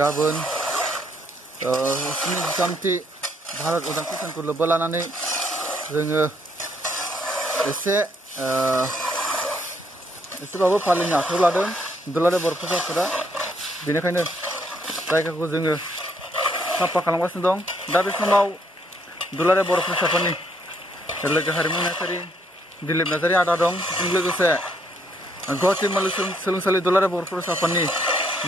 गाबोन 73थि भारत उदांस्रि सानखौ लोब्बा लानानै जोङो एसेबाबो फालिनो आखायाव लादों दुलाराय बर' फरायसाफोरा। बेनिखायनो जायगाखौ जोङो साफा खालामगासिनो दं। दा बे समाव दुलाराय बर' फरायसाफोरनि लोगो हारिमु नेहाथारि दिलीप नार्जारी आदा दं। बेजों लोगोसे गुवाहाटी मुलुगसोलोंसालि दुलाराय बर' फरायसाफोरनि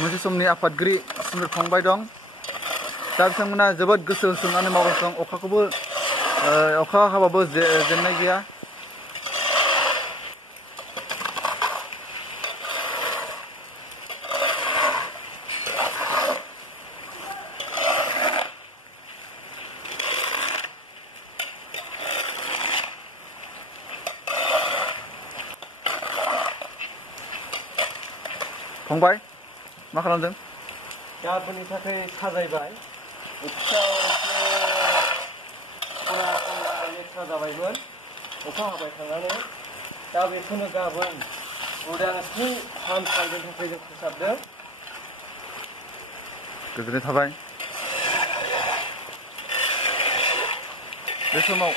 मोनसे समनि आफादगिरि सुनिल फंबाय दं। दा बिथांमोना जोबोद गोसो होसोमनानै मावगासिनो दं। अखा हाबाबो जेननाय गैया। फंबाय मा खालामदों? गाबोननि थाखाय साजायबाय। लेथ्रा जाबायमोन अखा हाबाय थानानै। दा बेखौनो गाबोन उदांस्रि सान फालिनो थाखाय जों फोसाबदों। गोजोननाय थाबाय। बे समाव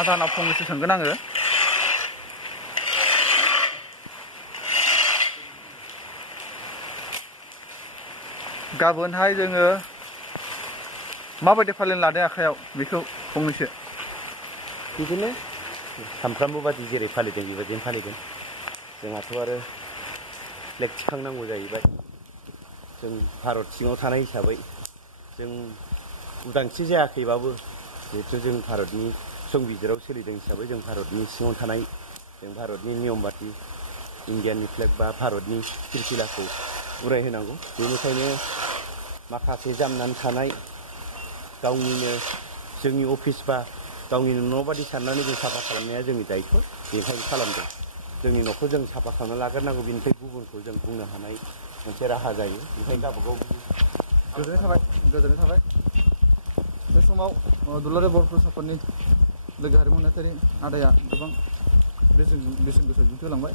आदानाव फंनैसो सोंगोन आङो। गाबोनहाय जोङो माबायदि फालिनो लादों आखायाव बेखौ फंनैसो। बिदिनो सानफ्रामबो बादि जेरै फालिदों बेबायदिनो फालिदों। जोंहाथ' आरो फ्लेग थिखांनांगौ जाहैबाय। जों भारत सिङाव थानाय हिसाबै जों उदांस्रि जायाखैबाबो जिहेथु जों भारतनि संबिजिराव सोलिदों हिसाबै जों भारतनि सिङाव थानाय जों भारतनि नियम बादि इण्डियाननि फ्लेग बा भारतनि फिरफिलाखौ उरायहोनांगौ। बेनिखायनो माखासे जामनानै थानाय गावनिनो जोंनि अफिस बा गावनिनो न' बादि साननानै जों साफा खालामनाया जोंनि दायथ'। बेनिखायनो खालामदों। जोंनि न'खौ जों साफा खालामना लाग्रोनांगौ। बेनिफ्राय गुबुनखौ जों बुंनो हानाय मोनसे राहा जायो। बेनिखायनो गावबागाव गोजोननाय थाबाय। बे समाव दुलाराय बर' फरायसाफोरनि लोगो हारिमु नेहाथारि आदाया गोबां बेसेन गोसा बिबुंथि होलांबाय।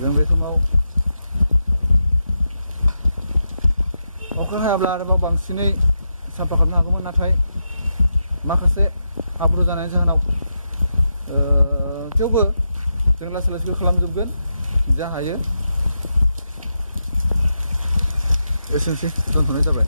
जों बे समाव अखा हायाब्ला आरोबाव बांसिनै साफा खालामनो हागौमोन। नाथाय माखासे हाब्रु जानायनि जाहोनाव थेवबो जों लासै लासै खालामजोबगोन जा हायो। एसेनोसै, दोनथ'नाय जाबाय।